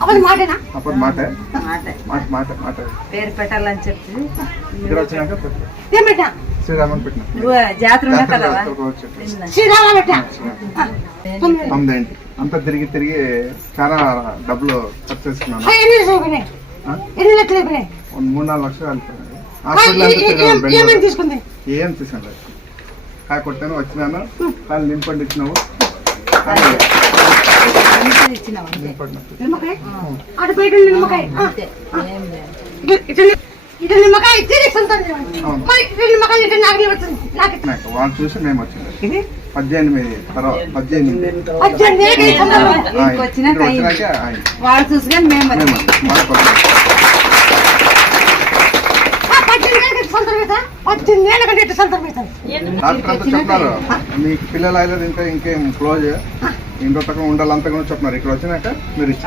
అప్పుడు మాటేనా? అప్పుడు మాట మాట మాట మాట పేరు పెట్టాలని చెప్పి ఇక్కడ వచ్చినాక పెట్టు. ఏం పెట్టా? శ్రీరామన్ పెట్టిన నువ్వు జాతర ఉన్నా కదా శ్రీరామ పెట్టా. అమ్మదేంటి అంతా తిరిగి తిరిగి చాలా డబ్బులు ఖర్చు చేసుకున్నాను. ఎన్ని లక్షలు అయిపోయినాయి? ఎన్ని లక్షలు అయిపోయినాయి? 3-4 లక్షలు కలిపినాయి. హాస్పిటల్ అంతా తిరిగాను, ఏమేమి బెంగళూరు. తీసుకుంది? ఏం తీసాను కాయ కొట్టాను, వచ్చినాను, కాళ్ళు నింపండి ఇచ్చినావు, ఇచ్చినావు నింపండి. నిమ్మకాయ అటు బయట ఉంది నిమ్మకాయ. ఇటు నిమ్మకాయ ఇచ్చి నీకు సొంతం చేయాలి. మరి ఇటు నిమ్మకాయ ఇటు నాకు ఇవ్వచ్చు. నాకు వాళ్ళు చూసి మేము వచ్చింది 18 తర్వాత 18 వచ్చినాక వచ్చినాక ఆయన వాళ్ళు చూసి కానీ మేము మేము మాట్లాడుతున్నాం. 18 ఏళ్ళ కంటే ఇటు సొంతం అవుతాను. డాక్టర్ అంతా చెప్తున్నారు మీకు పిల్లలు అయితే ఇంకేం క్లోజ్ ఇంట్లో తక్కువ ఉండాలంతా కూడా చెప్తున్నారు. ఇక్కడ వచ్చినాక మీరు